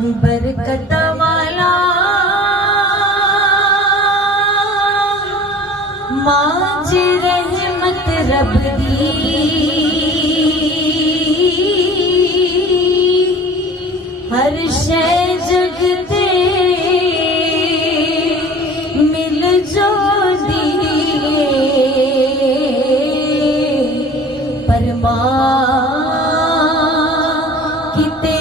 बरकत वाला मांझ रहमत रब दी हर शय जग ते मिल जो दिए पर मां किते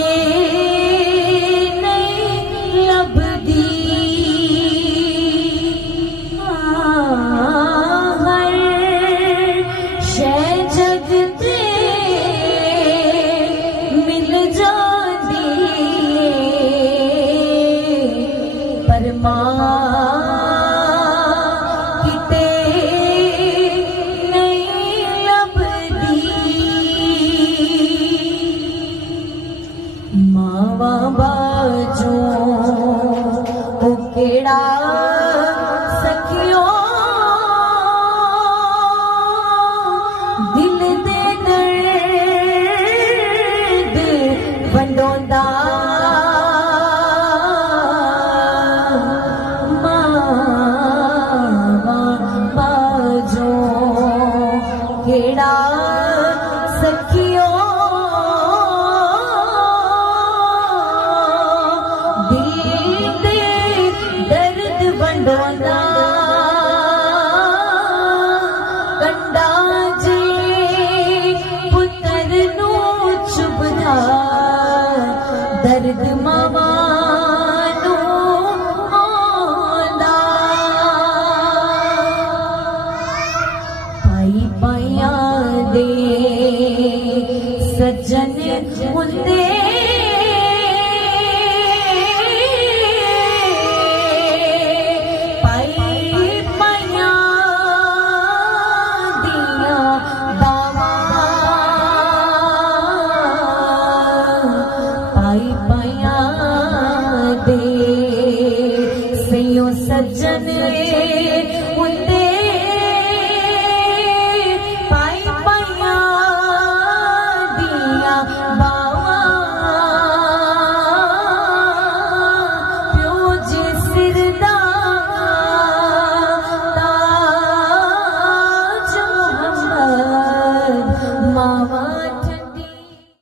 मावा बाजू केड़ा सखियो दिल दे दर्द वंडोंदा मावा बाजू केड़ा सखियो कंडा जी पुत्र नू चुभदा दर्द मावा नू आंदा पाई पाया दे सज्जन हुंदे सज्जन